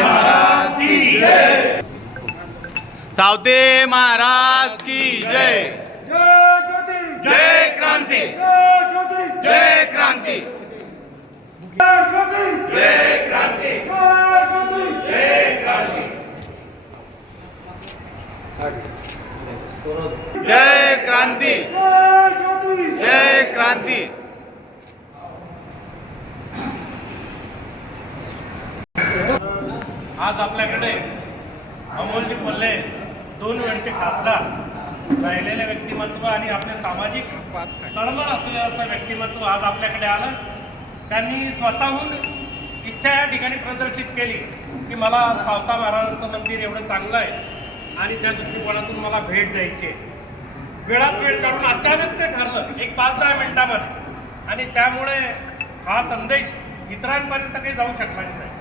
महाराज की जय। महाराज की जय। जय क्रांति जय क्रांति। जय क्रांति। जय क्रांति। जय क्रांति। जय क्रांति। आज आपल्याकडे अमोलजी कोल्हे दोन वेळचे खासदार राहिलेले व्यक्तिमत्व आणि आपले सामाजिक तळमळ असलेलं असं व्यक्तिमत्व आज आपल्याकडे आलं. त्यांनी स्वतःहून इच्छा या ठिकाणी प्रदर्शित केली की मला सावता महाराजांचं मंदिर एवढं चांगलं आहे आणि त्या दृष्टिकोनातून मला भेट द्यायची आहे. वेळात वेळ काढून अचानक ते ठरलं एक पाच दहा मिनिटामध्ये. आणि त्यामुळे हा संदेश इतरांपर्यंत काही जाऊ शकला नाही.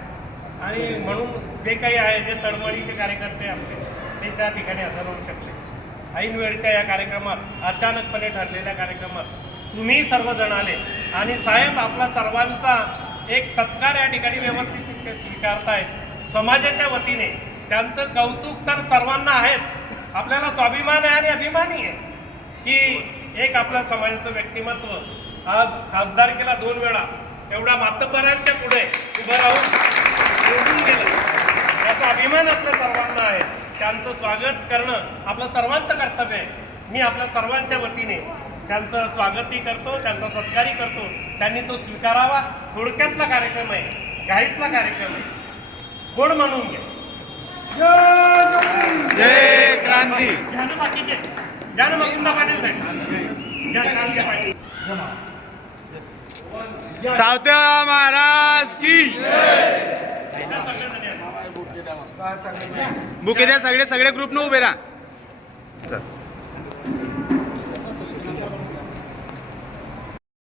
आणि म्हणून जे काही आहे जे तळमळीचे कार्यकर्ते आपले ते त्या ठिकाणी हजर होऊ शकले. ऐन वेळच्या या कार्यक्रमात अचानकपणे ठरलेल्या कार्यक्रमात तुम्ही सर्वजण आले आणि साहेब आपला सर्वांचा एक सत्कार या ठिकाणी व्यवस्थित स्वीकारतायत. समाजाच्या वतीने त्यांचं कौतुक तर सर्वांना आहेत आपल्याला स्वाभिमान आहे आणि अभिमानी आहे. की एक आपल्या समाजाचं व्यक्तिमत्व आज खासदारकीला दोन वेळा एवढ्या मातब्बरांच्या पुढे उभं राहून निवडून गेलं याचा अभिमान आपल्या सर्वांना आहे. त्यांचं स्वागत करणं आपलं सर्वांचं कर्तव्य आहे. मी आपल्या सर्वांच्या वतीने त्यांचं स्वागतही करतो त्यांचा सत्कारही करतो. त्यांनी तो स्वीकारावा. थोडक्यातला कार्यक्रम आहे. घाईतला कार्यक्रम आहे. गोड म्हणून घ्या? जय क्रांती. घ्या ना बाकीचे घ्या ना मकुंदा पाटील साहेब. घ्या क्रांती पाटील. सावते महाराज की घ्या सगळेजण या. बुके द्या सगळे सगळे ग्रुपनं उभे राहा. चल.